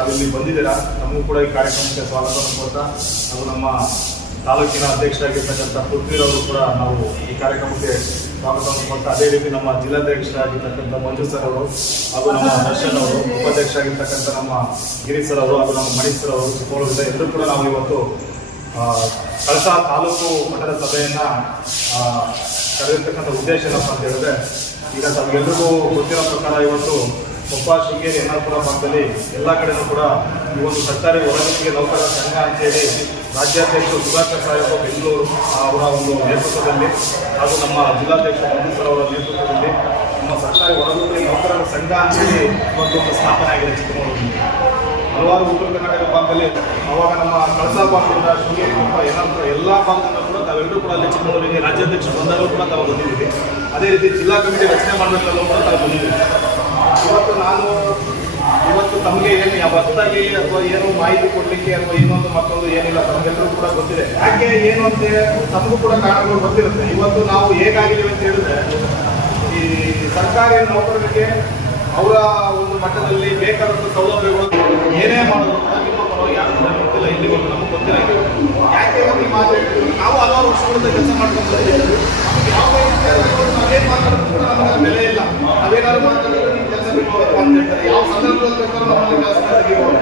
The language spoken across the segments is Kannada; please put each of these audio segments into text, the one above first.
ತಾವಿಲ್ಲಿ ಬಂದಿದ್ದೀರಾ? ನಮಗೂ ಕೂಡ ಈ ಕಾರ್ಯಕ್ರಮಕ್ಕೆ ಸ್ವಾಗತವನ್ನು ಕೊಡ್ತಾ ಹಾಗೂ ನಮ್ಮ ತಾಲೂಕಿನ ಅಧ್ಯಕ್ಷರಾಗಿರ್ತಕ್ಕಂಥ ಅವರು ಕೂಡ ನಾವು ಈ ಕಾರ್ಯಕ್ರಮಕ್ಕೆ ಸ್ವಾಗತವನ್ನು ಕೊಡ್ತಾ ಅದೇ ರೀತಿ ನಮ್ಮ ಜಿಲ್ಲಾಧ್ಯಕ್ಷರಾಗಿರ್ತಕ್ಕಂಥ ಮಂಜು ಸರ್ ಅವರು, ಹಾಗೂ ನಮ್ಮ ದರ್ಶನ್ ಅವರು, ಉಪಾಧ್ಯಕ್ಷರಾಗಿರ್ತಕ್ಕಂಥ ನಮ್ಮ ಗಿರೀಶ್ ಸರ್ ಅವರು, ಹಾಗೂ ನಮ್ಮ ಮಣೀಶ್ ಸರ್ ಅವರು ಚಿಕ್ಕಮಗಳೂರಿಂದ ಎಲ್ಲರೂ ಕೂಡ ನಾವು ಇವತ್ತು ಕಳಸ ತಾಲೂಕು ಮಠದ ಸಭೆಯನ್ನ ಕರೆದಿರ್ತಕ್ಕಂಥ ಉದ್ದೇಶ ಏನಪ್ಪ ಅಂತ ಹೇಳಿದ್ರೆ, ಈಗ ತಮಗೆಲ್ಲರಿಗೂ ಗೊತ್ತಿರೋ ಪ್ರಕಾರ ಇವತ್ತು ಕೊಪ್ಪ ಶೃಂಗೇರಿ ಯನ್ನಾಪುರ ಭಾಗದಲ್ಲಿ ಎಲ್ಲ ಕಡೆಯೂ ಕೂಡ ಈ ಒಂದು ಸರ್ಕಾರಿ ಹೊರಗುತ್ತಿಗೆ ನೌಕರರ ಸಂಘ ಅಂತೇಳಿ ರಾಜ್ಯಾಧ್ಯಕ್ಷರು ಸುಧಾಕರ್ ಸಾಹೇಬ್ ಬೆಂಗಳೂರು ಅವರ ಒಂದು ನೇತೃತ್ವದಲ್ಲಿ ಹಾಗೂ ನಮ್ಮ ಜಿಲ್ಲಾಧ್ಯಕ್ಷ ಮಂಜುಸರ್ ಅವರ ನೇತೃತ್ವದಲ್ಲಿ ನಮ್ಮ ಸರ್ಕಾರಿ ಹೊರಗುತ್ತಿಗೆ ನೌಕರರ ಸಂಘ ಅಂತೇಳಿ ಇವತ್ತು ಒಂದು ಸ್ಥಾಪನೆ ಆಗಿದೆ ಚಿಕ್ಕಮಗಳೂರಿನಲ್ಲಿ. ಹಲವಾರು ಉತ್ತರ ಕರ್ನಾಟಕ ಭಾಗದಲ್ಲಿ ಅವಾಗ ನಮ್ಮ ಕಳಸ ಭಾಗದಿಂದ ಶೃಂಗೇರಿ ಕೊಪ್ಪ ಏನಾದ್ರು ಎಲ್ಲ ಭಾಗದಿಂದ ಕೂಡ ತಾವೆಲ್ಲರೂ ಕೂಡ ಅಲ್ಲಿ ಚಿಕ್ಕಮಗಳೂರಿಗೆ ರಾಜ್ಯಾಧ್ಯಕ್ಷರು ಬಂದಾಗಲೂ ಕೂಡ ತಾವು ಬಂದಿದ್ದೀವಿ. ಅದೇ ರೀತಿ ಜಿಲ್ಲಾ ಕಮಿಟಿ ರಚನೆ ಮಾಡಬೇಕಲ್ಲೂ ಕೂಡ ತಾವು ಬಂದಿದ್ದೀವಿ. ಇವತ್ತು ನಾನು, ಇವತ್ತು ತಮಗೆ ಏನು ಹೊಸದಾಗಿ ಅಥವಾ ಏನು ಮಾಹಿತಿ ಕೊಡಲಿಕ್ಕೆ ಅಥವಾ ಇನ್ನೊಂದು ಮತ್ತೊಂದು ಏನಿಲ್ಲ ತಮಗೆಲ್ಲರೂ ಕೂಡ ಗೊತ್ತಿದೆ. ಯಾಕೆ ಏನು ಅಂತ ತಮಗೂ ಕೂಡ ಕಾರಣಗಳು ಗೊತ್ತಿರುತ್ತೆ. ಇವತ್ತು ನಾವು ಹೇಗಾಗಿದೆ ಅಂತ ಹೇಳಿದ್ರೆ, ಈ ಸರ್ಕಾರಿ ನೌಕರರಿಗೆ ಅವರ ಒಂದು ಮಟ್ಟದಲ್ಲಿ ಬೇಕಾದಂಥ ಸೌಲಭ್ಯಗಳು ಏನೇ ಮಾಡೋದು ಯಾರು ಗೊತ್ತಿಲ್ಲ. ಇಲ್ಲಿವರೆಗೂ ನಮಗೆ ಗೊತ್ತಿಲ್ಲ ಯಾಕೆ ಈ ಮಾತು ನಾವು ಹಲವಾರು ವರ್ಷಗಳಿಂದ ಕೆಲಸ ಮಾಡ್ಕೊಂಡು ಯಾವ ನಾವೇನು ಮಾತಾಡೋದು ನಮಗೆ ಬೆಲೆ ಇಲ್ಲ. ನಾವೇನಾದ್ರು ಮಾತಾಡಿದ್ರೆ ಯಾವ ಸಂದರ್ಭದಲ್ಲಿ ಬೇಕಾದ್ರೂ ನಮ್ಮಲ್ಲಿ ಕೆಲಸ ತೆಗಿಬೋದು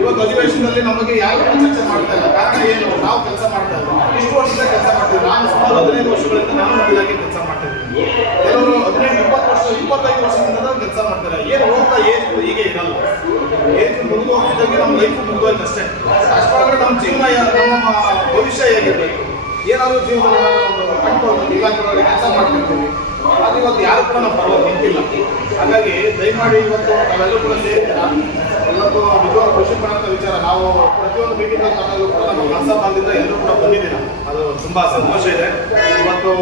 ಇವತ್ತು ಅಧಿವೇಶನದಲ್ಲಿ ನಮಗೆ ಯಾರು ಚರ್ಚೆ ಮಾಡ್ತಾ ಇಲ್ಲ. ಕಾರಣ ಏನು? ನಾವು ಕೆಲಸ ಮಾಡ್ತಾ ಇದ್ದೀವಿ. ಇಷ್ಟು ವರ್ಷದ ಕೆಲಸ ಮಾಡ್ತೀವಿ. ನಾನು ಸುಮಾರು ಹದಿನೈದು ವರ್ಷಗಳಿಂದ ನಾನು ಇಲಾಖೆ ಕೆಲಸ ಮಾಡ್ತಾ ಇದ್ದೀನಿ. ಕೆಲವರು ಹದಿನೈದು, ಇಪ್ಪತ್ತು ವರ್ಷ, ಇಪ್ಪತ್ತೈದು ವರ್ಷದಿಂದ ಕೆಲಸ ಮಾಡ್ತಾರೆ ಏನು ಹೋಗ್ತಾ ಏಜ್ ಹೀಗೆ ಇರಲ್ಲ. ಏಜ್ ಮುಗಿದು ಹೋಗ್ತಿದ್ದಂಗೆ ನಮ್ಮ ಲೈಫ್ ಮುಗಿದೋಯ್ತು ಅಷ್ಟೇ. ಅಷ್ಟು ನಮ್ಮ ಜೀವನ, ನಮ್ಮ ಭವಿಷ್ಯ ಹೇಗಿರಬೇಕು? ಏನಾದರೂ ಜೀವನ ಕಂಡುಕೊಂಡು ಇಲಾಖೆಗಳಲ್ಲಿ ಕೆಲಸ ಮಾಡ್ತಿರ್ತೀವಿ. ಅದು ಇವತ್ತು ಯಾರು ಕೂಡ ನಮ್ಮ ಪರವಾಗಿ ನಿಂತಿಲ್ಲ. ಹಾಗಾಗಿ ದಯಮಾಡಿ ಇವತ್ತು ನಾವೆಲ್ಲರೂ ಕೂಡ ಸೇರ್ತೀರಾ ಇವತ್ತು ನಿಜವಾಗ ಖುಷಿ ಪಡುವಂಥ ವಿಚಾರ, ನಾವು ಪ್ರತಿಯೊಂದು ಮೀಟಿಂಗ್ ತನ್ನಲ್ಲೂ ಕೂಡ ನಮ್ಮ ಮನಸ್ಸ ಬಂದಿದ್ದ ಎಲ್ಲರೂ ಕೂಡ ಬಂದಿದ್ದೀರಾ? ಅದು ತುಂಬಾ ಸಂತೋಷ ಇದೆ. ಇವತ್ತು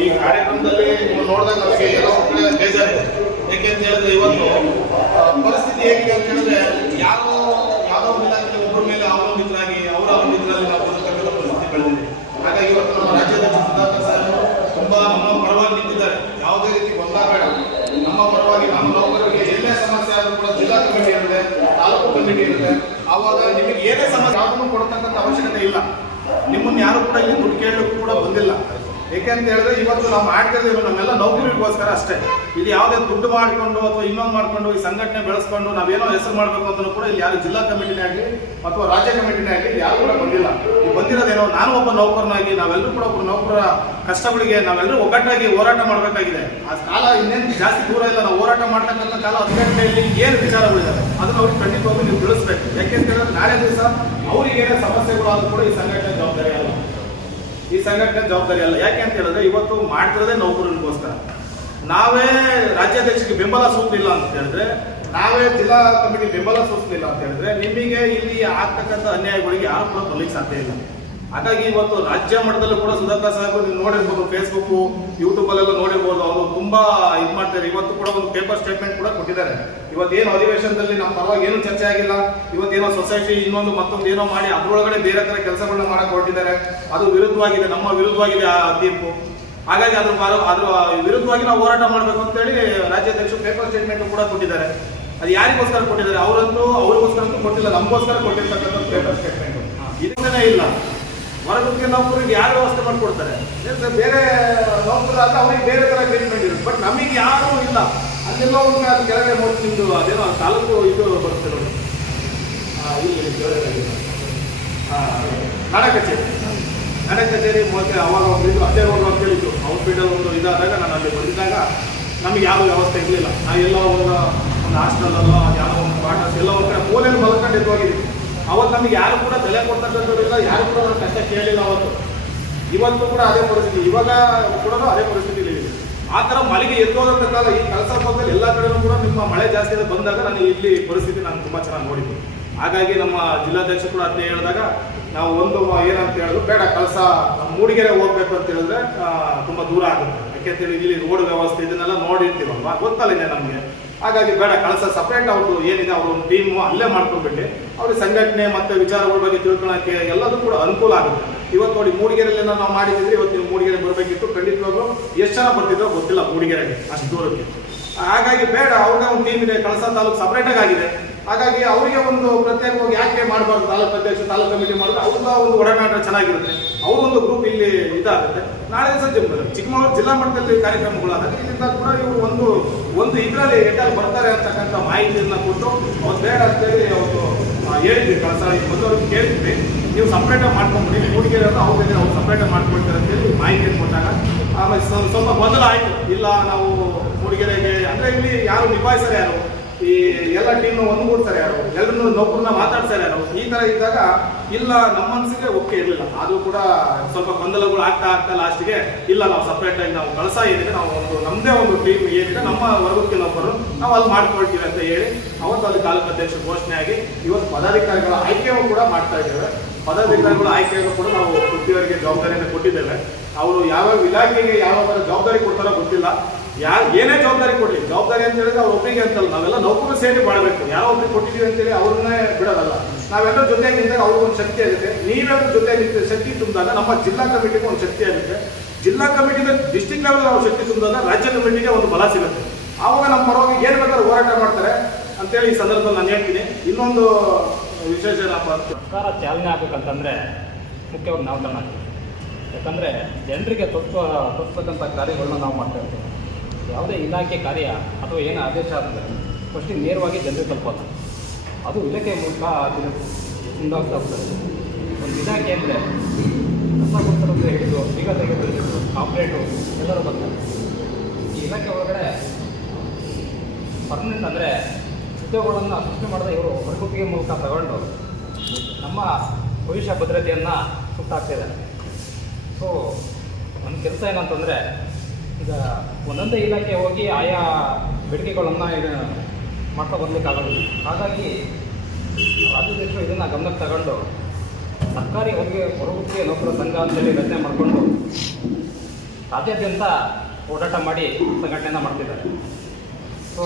ಈ ಕಾರ್ಯಕ್ರಮದಲ್ಲಿ ನೀವು ನೋಡಿದಾಗ ನಮಗೆ ಕಡೆ ಬೇಜಾರಿದೆ. ಯಾಕೆ ಅಂತ ಹೇಳಿದ್ರೆ ಇವತ್ತು ಪರಿಸ್ಥಿತಿ ಹೇಗಿದೆ ಅಂತ ಹೇಳಿದ್ರೆ ಯಾರೋ ಯಾವುದೋ ಒಂದು ಇಲಾಖೆ ಒಬ್ಬರ ಮೇಲೆ ಅವಲಂಬಿತರಾಗಿ ಅವರ ಅವಲಂಬಿತರಲ್ಲಿ ನಾವು ಬದುಕಬೇಕಾದ ಪರಿಸ್ಥಿತಿ ಬೆಳೆದಿದೆ ಹಾಗಾಗಿ ಇವತ್ತು ನಮ್ಮ ರಾಜ್ಯಾಧ್ಯಕ್ಷ ಸುಧಾಕರ್ ಸಾಹೇಬರು ತುಂಬಾ ನಮ್ಮ ಪರವಾಗಿ ನಿಂತಿದ್ದಾರೆ ಯಾವುದೇ ರೀತಿ ಗೊಂದಲ ಬೇಡ ನಮ್ಮ ಪರವಾಗಿ ನಮ್ಮ ನೌಕರರಿಗೆ ಎಲ್ಲೇ ಸಮಸ್ಯೆ ಆದರೂ ಕೂಡ ಜಿಲ್ಲಾ ಕಮಿಟಿ ಇರುತ್ತೆ ಇರುತ್ತೆ ಆವಾಗ ನಿಮಗೆ ಏನೇ ಸಮಸ್ಯೆ ಯಾವುದನ್ನು ಕೊಡ್ತಕ್ಕಂಥ ಅವಶ್ಯಕತೆ ಇಲ್ಲ. ನಿಮ್ಮನ್ನು ಯಾರು ಕೂಡ ಇಲ್ಲಿ ದುಡ್ಡು ಕೂಡ ಬಂದಿಲ್ಲ. ಏಕೆ ಅಂತ ಹೇಳಿದ್ರೆ ಇವತ್ತು ನಾವು ಮಾಡ್ತಿದ್ದೀವಿ ನಮ್ಮೆಲ್ಲ ನೌಕರಿಗೋಸ್ಕರ ಅಷ್ಟೇ. ಇಲ್ಲಿ ಯಾವುದೇ ದುಡ್ಡು ಮಾಡಿಕೊಂಡು ಅಥವಾ ಇನ್ನೊಂದು ಮಾಡಿಕೊಂಡು ಈ ಸಂಘಟನೆ ಬೆಳೆಸ್ಕೊಂಡು ನಾವೇನೋ ಹೆಸರು ಮಾಡಬೇಕು ಅಂತ ಕೂಡ ಇಲ್ಲಿ ಯಾರು ಜಿಲ್ಲಾ ಕಮಿಟಿನೇ ಆಗಲಿ ಅಥವಾ ರಾಜ್ಯ ಕಮಿಟಿನೇ ಆಗಲಿ ಯಾರು ಕೂಡ ಬಂದಿಲ್ಲ. ಬಂದಿರೋದೇನೋ ನಾನು ಒಬ್ಬ ನೌಕರನಾಗಿ, ನಾವೆಲ್ಲರೂ ಕೂಡ ಒಬ್ಬರು ನೌಕರರ ಕಷ್ಟಗಳಿಗೆ ನಾವೆಲ್ಲರೂ ಒಗ್ಗಟ್ಟಾಗಿ ಹೋರಾಟ ಮಾಡಬೇಕಾಗಿದೆ. ಆ ಕಾಲ ಇನ್ನೇನು ಜಾಸ್ತಿ ದೂರ ಇಲ್ಲ. ನಾವು ಹೋರಾಟ ಮಾಡ್ತಕ್ಕಂಥ ಕಾಲ ಹದಿನೆಂಟನೆಯಲ್ಲಿ ಏನು ವಿಚಾರಗಳಿದ್ದಾವೆ ಅದನ್ನು ಅವ್ರಿಗೆ ಖಂಡಿತವಾಗಿ ನೀವು ತಿಳಿಸ್ಬೇಕು. ಯಾಕೆ ಅಂತ ಹೇಳಿದ್ರೆ ನಾಳೆ ದಿವಸ ಅವ್ರಿಗೆ ಏನೇ ಸಮಸ್ಯೆಗಳು ಆದರೂ ಕೂಡ ಈ ಸಂಘಟನೆ ಜವಾಬ್ದಾರಿ ಅಲ್ಲ. ಈ ಸಂಘಟನೆ ಜವಾಬ್ದಾರಿ ಅಲ್ಲ. ಯಾಕೆ ಅಂತ ಹೇಳಿದ್ರೆ ಇವತ್ತು ಮಾಡ್ತಿರೋದೇ ನೌಕರರಿಗೋಸ್ಕರ. ನಾವೇ ರಾಜ್ಯಾಧ್ಯಕ್ಷರಿಗೆ ಬೆಂಬಲ ಸೂಚಲಿಲ್ಲ ಅಂತ ಹೇಳಿದ್ರೆ, ನಾವೇ ಜಿಲ್ಲಾ ಕಮಿಟಿ ಬೆಂಬಲ ಸೂಚಿಸಲಿಲ್ಲ ಅಂತ ಹೇಳಿದ್ರೆ ನಿಮಗೆ ಇಲ್ಲಿ ಆಗ್ತಕ್ಕಂಥ ಅನ್ಯಾಯಗಳಿಗೆ ಯಾರು ಕೂಡ ಸಾಧ್ಯ ಇಲ್ಲ. ಹಾಗಾಗಿ ಇವತ್ತು ರಾಜ್ಯ ಮಟ್ಟದಲ್ಲೂ ಕೂಡ ಸುಧಾಕರ್ ಸಾಹೇಬ್ ನೀವು ನೋಡಿರ್ಬೋದು ಫೇಸ್ಬುಕ್ ಯೂಟ್ಯೂಬ್ ಅಲ್ಲೆಲ್ಲ ನೋಡಿರ್ಬೋದು, ಅವರು ತುಂಬಾ ಇದು ಮಾಡ್ತಾರೆ ಇವತ್ತು ಕೂಡ ಒಂದು ಪೇಪರ್ ಸ್ಟೇಟ್ಮೆಂಟ್ ಕೂಡ ಕೊಟ್ಟಿದ್ದಾರೆ. ಇವತ್ತೇನು ಅಧಿವೇಶನದಲ್ಲಿ ನಮ್ಮ ಪರವಾಗಿ ಏನು ಚರ್ಚೆ ಆಗಿಲ್ಲ. ಇವತ್ತೇನೋ ಸೊಸೈಟಿ ಇನ್ನೊಂದು ಮತ್ತೊಂದು ಏನೋ ಮಾಡಿ ಅದರೊಳಗಡೆ ಬೇರೆ ತರ ಕೆಲಸಗಳನ್ನ ಮಾಡಕ್ ಹೊರಟಿದ್ದಾರೆ ಅದು ವಿರುದ್ಧವಾಗಿದೆ, ನಮ್ಮ ವಿರುದ್ಧವಾಗಿದೆ ಆ ತೀರ್ಪು. ಹಾಗಾಗಿ ಅದ್ರ ಅದ್ರ ವಿರುದ್ಧವಾಗಿ ನಾವು ಹೋರಾಟ ಮಾಡಬೇಕು ಅಂತೇಳಿ ರಾಜ್ಯಾಧ್ಯಕ್ಷರು ಪೇಪರ್ ಸ್ಟೇಟ್ಮೆಂಟ್ ಕೂಡ ಕೊಟ್ಟಿದ್ದಾರೆ. ಅದು ಯಾರಿಗೋಸ್ಕರ ಕೊಟ್ಟಿದ್ದಾರೆ? ಅವರಂತೂ ಅವ್ರಿಗೋಸ್ಕರ ಕೊಟ್ಟಿಲ್ಲ, ನಮಗೋಸ್ಕರ ಕೊಟ್ಟಿರ್ತಕ್ಕಂಥ ಪೇಪರ್ ಸ್ಟೇಟ್ಮೆಂಟ್ ಇದನ್ನೇ ಇಲ್ಲ. ಹೊರಗುತ್ತಿಗೆ ನೌಕರಿಗೆ ಯಾರು ವ್ಯವಸ್ಥೆ ಮಾಡಿಕೊಡ್ತಾರೆ? ಬೇರೆ ನೌಕರ ಅಲ್ಲ ಅವ್ರಿಗೆ ಬೇರೆ ಥರ ಟ್ರೀಟ್ಮೆಂಟ್ ಇರುತ್ತೆ ಬಟ್ ನಮಗೆ ಯಾರೂ ಇಲ್ಲ. ಅಲ್ಲೆಲ್ಲ ಒಂದು ಅದು ಕೆಳಗೆ ನೋಡಿ ನಿಮ್ಮದು ಅದೇನೋ ತಾಲೂಕು ಇದು ಬರುತ್ತೆ ನೋಡಿ. ಇಲ್ಲಿ ನಾಡ ಕಚೇರಿ. ನಾಡ ಕಚೇರಿ ಮತ್ತೆ ಅವಾಗ ಒಂದು ಅದೇ ಒಂದು ಅಂತ ಹೇಳಿದ್ದು ಹಾಸ್ಪಿಟಲ್ ಒಂದು ಇದಾದಾಗ ನಾನು ಅಲ್ಲಿ ಬಂದಿದ್ದಾಗ ನಮಗೆ ಯಾವ ವ್ಯವಸ್ಥೆ ಇರಲಿಲ್ಲ. ನಾ ಎಲ್ಲ ಒಂದು ಒಂದು ಹಾಸ್ಟೆಲಲ್ಲೋ ಯಾವ ಒಂದು ಕ್ವಾರ್ಟರ್ಸ್ ಎಲ್ಲ ಒಂದು ಮೂಲೆಯಲ್ಲಿ ಮಲ್ಕೊಂಡು ಎದ್ದು ಹೋಗಿದ್ವಿ ಅವತ್ತು ನಮ್ಗೆ ಯಾರು ಕೂಡ ಬೆಲೆ ಕೊಡ್ತಕ್ಕಂಥವ್ರಿಲ್ಲ, ಯಾರು ಕೂಡ ನನ್ನ ಕಷ್ಟ ಕೇಳಿಲ್ಲ ಅವತ್ತು. ಇವತ್ತು ಕೂಡ ಅದೇ ಪರಿಸ್ಥಿತಿ. ಇವಾಗ ಕೂಡ ಅದೇ ಪರಿಸ್ಥಿತಿ ಇದೆ ಆ ಥರ ಮಳೆಗೆ ಎದ್ದೋದಂತ ಕಾಲ ಈ ಕೆಲಸ ಪಕ್ಕದಲ್ಲಿ ಎಲ್ಲ ಕಡೆನೂ ಕೂಡ ನಿಮ್ಮ ಮಳೆ ಜಾಸ್ತಿ ಬಂದಾಗ ನಾನು ಇಲ್ಲಿ ಪರಿಸ್ಥಿತಿ ನಾನು ತುಂಬ ಚೆನ್ನಾಗಿ ನೋಡಿದ್ದೆ ಹಾಗಾಗಿ ನಮ್ಮ ಜಿಲ್ಲಾಧ್ಯಕ್ಷ ಕೂಡ ಅದನ್ನೇ ಹೇಳಿದಾಗ, ನಾವು ಒಂದು ಏನಂತ ಹೇಳಿದ್ರು, ಬೇಡ ಕಳಸ ನಮ್ಮ ಮೂಡಿಗೆರೆ ಹೋಗ್ಬೇಕು ಅಂತ ಹೇಳಿದ್ರೆ ತುಂಬ ದೂರ ಆಗುತ್ತೆ. ಯಾಕೆಂತೇಳಿ ಇಲ್ಲಿ ರೋಡ್ ವ್ಯವಸ್ಥೆ ಇದನ್ನೆಲ್ಲ ನೋಡಿರ್ತೀವಲ್ವಾ? ಗೊತ್ತಲ್ಲ ನಮಗೆ. ಹಾಗಾಗಿ ಬೇಡ, ಕಳಸ ಸಪ್ರೇಟ್ ಅವ್ರದ್ದು ಏನಿದೆ ಅವ್ರ ಒಂದು ಟೀಮು ಅಲ್ಲೇ ಮಾಡ್ಕೊಂಡ್ಬಿಟ್ಟು ಅವ್ರಿಗೆ ಸಂಘಟನೆ ಮತ್ತೆ ವಿಚಾರಗಳ ಬಗ್ಗೆ ತಿಳ್ಕೊಳಕ್ಕೆ ಎಲ್ಲದೂ ಕೂಡ ಅನುಕೂಲ ಆಗುತ್ತೆ. ಇವತ್ತು ನೋಡಿ ಮೂಡಿಗೆರೆಯಲ್ಲಿ ನಾವು ಮಾಡಿದ್ರೆ ಇವತ್ತು ನೀವು ಮೂಡಿಗೆರೆ ಬರಬೇಕಿತ್ತು. ಖಂಡಿತವಾಗ್ಲೂ ಎಷ್ಟು ಜನ ಬರ್ತಿದ್ರೋ ಗೊತ್ತಿಲ್ಲ ಮೂಡಿಗೆರೆಗೆ, ಅಷ್ಟು ದೂರಕ್ಕೆ. ಹಾಗಾಗಿ ಬೇಡ ಅವ್ರಿಗೆ ಒಂದು ಟೀಮ್ ಇದೆ, ಕಳಸ ತಾಲೂಕು ಸಪ್ರೇಟಾಗಿ ಆಗಿದೆ. ಹಾಗಾಗಿ ಅವರಿಗೆ ಒಂದು ಪ್ರತ್ಯೇಕವಾಗಿ ಯಾಕೆ ಮಾಡಬಾರ್ದು ತಾಲೂಕು ಅಧ್ಯಕ್ಷ, ತಾಲೂಕು ಕಮಿಟಿ ಮಾಡಿದ್ರೆ ಅವ್ರದ್ದು ಒಂದು ಒಡನಾಟ ಚೆನ್ನಾಗಿರುತ್ತೆ. ಅವ್ರ ಒಂದು ಗ್ರೂಪ್ ಇಲ್ಲಿ ಇದಾಗುತ್ತೆ. ನಾಳೆ ದಿವಸ ಜಿ- ಚಿಕ್ಕಮಗಳೂರು ಜಿಲ್ಲಾ ಮಟ್ಟದಲ್ಲಿ ಕಾರ್ಯಕ್ರಮಗಳಾದಾಗ ಇದರಿಂದ ಕೂಡ ಇವರು ಒಂದು ಒಂದು ಇದರಲ್ಲಿ ಎಟ್ಟಲ್ಲಿ ಬರ್ತಾರೆ ಅಂತಕ್ಕಂಥ ಮಾಹಿತಿಯನ್ನ ಕೊಟ್ಟು ಅವ್ರು ಬೇಡ ಅಂತೇಳಿ ಅವರು ಹೇಳಿದ್ವಿ. ಕಳಸ ಬಂದವ್ರಿಗೆ ಕೇಳಿದ್ವಿ. ನೀವು ಸಪ್ರೇಟಾಗಿ ಮಾಡ್ಕೊಂಡ್ಬಿಡಿ. ಮೂಡಿಗೆರೆ ಅಂತ ಅವ್ರಿಗೆ ಅವ್ರು ಸಪ್ರೇಟಾಗಿ ಮಾಡ್ಕೊಳ್ತಾರೆ ಅಂತೇಳಿ ಮಾಹಿತಿಯನ್ನು ಕೊಟ್ಟಾಗ ಆಮೇಲೆ ಸ್ವಲ್ಪ ಬದಲಾಯಿತು. ಇಲ್ಲ ನಾವು ಮೂಡಿಗೆರೆಗೆ, ಅಂದರೆ ಇಲ್ಲಿ ಯಾರು ನಿಭಾಯಿಸಲ್ಲ ಯಾರು? ಈ ಎಲ್ಲ ಟೀಮ್ ಒಂದುಗೂಡ್ತಾರೆ ಯಾರು? ಎಲ್ಲರೂ ನೌಕರನ್ನ ಮಾತಾಡ್ತಾರೆ ಯಾರು? ಈ ತರ ಇದ್ದಾಗ ಇಲ್ಲ, ನಮ್ಮ ಮನಸ್ಸಿಗೆ ಒಪ್ಪಿಗೆ ಇರಲಿಲ್ಲ. ಅದು ಕೂಡ ಸ್ವಲ್ಪ ಗೊಂದಲಗಳು ಆಗ್ತಾ ಆಗ್ತಾ ಲಾಸ್ಟ್ಗೆ ಇಲ್ಲ, ನಾವು ಸಪ್ರೇಟ್ ಆಗಿ ನಾವು ಕಳಸ ಏನಿದೆ, ನಾವು ಒಂದು ನಮ್ಮದೇ ಒಂದು ಟೀಮ್ ಏನಿದೆ, ನಮ್ಮ ವರ್ಗಕ್ಕೆ ನಾವು ಅಲ್ಲಿ ಮಾಡ್ಕೊಳ್ತೀವಿ ಅಂತ ಹೇಳಿ ಅವತ್ತು ಅಲ್ಲಿ ತಾಲೂಕು ಅಧ್ಯಕ್ಷ ಘೋಷಣೆ ಆಗಿ ಇವತ್ತು ಪದಾಧಿಕಾರಿಗಳ ಆಯ್ಕೆಯನ್ನು ಕೂಡ ಮಾಡ್ತಾ ಇದ್ದೇವೆ. ಪದಾಧಿಕಾರಿಗಳ ಆಯ್ಕೆಯನ್ನು ಕೂಡ ನಾವು ಪೃಥ್ವಿಯವರಿಗೆ ಜವಾಬ್ದಾರಿಯನ್ನು ಕೊಟ್ಟಿದ್ದೇವೆ. ಅವರು ಯಾವ್ಯಾವ ಇಲಾಖೆಗೆ ಯಾವ ಥರ ಜವಾಬ್ದಾರಿ ಕೊಡ್ತಾರೋ ಗೊತ್ತಿಲ್ಲ. ಯಾರು ಏನೇ ಜವಾಬ್ದಾರಿ ಕೊಡ್ಲಿ, ಜವಾಬ್ದಾರಿ ಅಂತ ಹೇಳಿದ್ರೆ ಅವ್ರ ಒಬ್ಬರಿಗೆ ಅಂತಲ್ಲ, ನಾವೆಲ್ಲ ನೌಕರರು ಸೇರಿ ಮಾಡಬೇಕು. ಯಾವ ಒಬ್ಬರಿಗೆ ಕೊಟ್ಟಿದ್ದೀವಿ ಅಂತೇಳಿ ಅವ್ರನ್ನೇ ಬಿಡೋದಲ್ಲ. ನಾವೆಲ್ಲ ಜೊತೆ ನಿಂತಾಗ ಅವ್ರಿಗೊಂದು ಶಕ್ತಿ ಆಗುತ್ತೆ. ನೀವೆಲ್ಲರೂ ಜೊತೆ ನಿಂತ ಶಕ್ತಿ ತುಂಬಿದಾಗ ನಮ್ಮ ಜಿಲ್ಲಾ ಕಮಿಟಿಗೆ ಒಂದು ಶಕ್ತಿ ಆಗುತ್ತೆ. ಜಿಲ್ಲಾ ಕಮಿಟಿಗೆ ಡಿಸ್ಟಿಕ್ ಲೆವೆಲ್ ಅವ್ರ ಶಕ್ತಿ ತುಂಬಿದಾಗ ರಾಜ್ಯ ಕಮಿಟಿಗೆ ಒಂದು ಬಲ ಸಿಗುತ್ತೆ. ಆವಾಗ ನಮ್ಮ ಪರವಾಗಿ ಏನು ಬೇಕಾದ್ರೆ ಹೋರಾಟ ಮಾಡ್ತಾರೆ ಅಂತೇಳಿ ಈ ಸಂದರ್ಭದಲ್ಲಿ ನಾನು ಹೇಳ್ತೀನಿ. ಇನ್ನೊಂದು ವಿಶೇಷ ಏನಪ್ಪ ಸರ್ಕಾರ ಚಾಲನೆ ಆಗಬೇಕಂತಂದರೆ ಮುಖ್ಯವಾಗಿ ನಾವು ಕಾರಣ ಯಾಕಂದರೆ ಜನರಿಗೆ ತಲುಪ ತಲುಪತಕ್ಕಂಥ ಕಾರ್ಯಗಳನ್ನ ನಾವು ಮಾಡ್ತಾ ಇರ್ತೀವಿ. ಯಾವುದೇ ಇಲಾಖೆ ಕಾರ್ಯ ಅಥವಾ ಏನು ಆದೇಶ ಆದರೆ ಫಸ್ಟ್ ನೇರವಾಗಿ ಜನರಿಗೆ ತಲುಪೋದು. ಅದು ಇಲಾಖೆ ಮೂಲಕ ಮುಂದಾಗ್ತಾ ಹೋಗ್ತದೆ. ಒಂದು ಇಲಾಖೆ ಅಂದರೆ ಕಸ ಕೊಡ್ತಾರಂತ ಹಿಡಿದು ಈಗ ತೆಗೆದು ಆಪ್ರೇಟು ಎಲ್ಲರೂ ಬರ್ತಾರೆ ಈ ಇಲಾಖೆ ಒಳಗಡೆ ಪರ್ಮನೆಂಟ್ ಅಂದರೆ ಉದ್ಯೋಗಗಳನ್ನು ಸೃಷ್ಟಿ ಮಾಡಿದ ಇವರು ಹೊರಗುತ್ತಿಗೆ ಮೂಲಕ ತಗೊಂಡು ನಮ್ಮ ಭವಿಷ್ಯ ಭದ್ರತೆಯನ್ನು ಸುಟ್ಟಾಗ್ತಿದ್ದಾರೆ ಸೊ ನನ್ನ ಕೆಲಸ ಏನಂತಂದರೆ ಈಗ ಒಂದೊಂದೇ ಇಲಾಖೆ ಹೋಗಿ ಆಯಾ ಬೇಡಿಕೆಗಳನ್ನು ಇದು ಮಾಡ್ತಾ ಬರಲಿಕ್ಕಾಗಲ್ಲ ಹಾಗಾಗಿ ರಾಜ್ಯಾಧ್ಯಕ್ಷರು ಇದನ್ನು ಗಮನಕ್ಕೆ ತಗೊಂಡು ಸರ್ಕಾರಿ ಹೊರಗೆ ಹೊರಗುತ್ತಿಗೆ ನೌಕರ ಸಂಘ ಅಂತೇಳಿ ರಚನೆ ಮಾಡಿಕೊಂಡು ರಾಜ್ಯಾದ್ಯಂತ ಓಡಾಟ ಮಾಡಿ ಸಂಘಟನೆಯನ್ನು ಮಾಡ್ತಿದ್ದಾರೆ. ಸೊ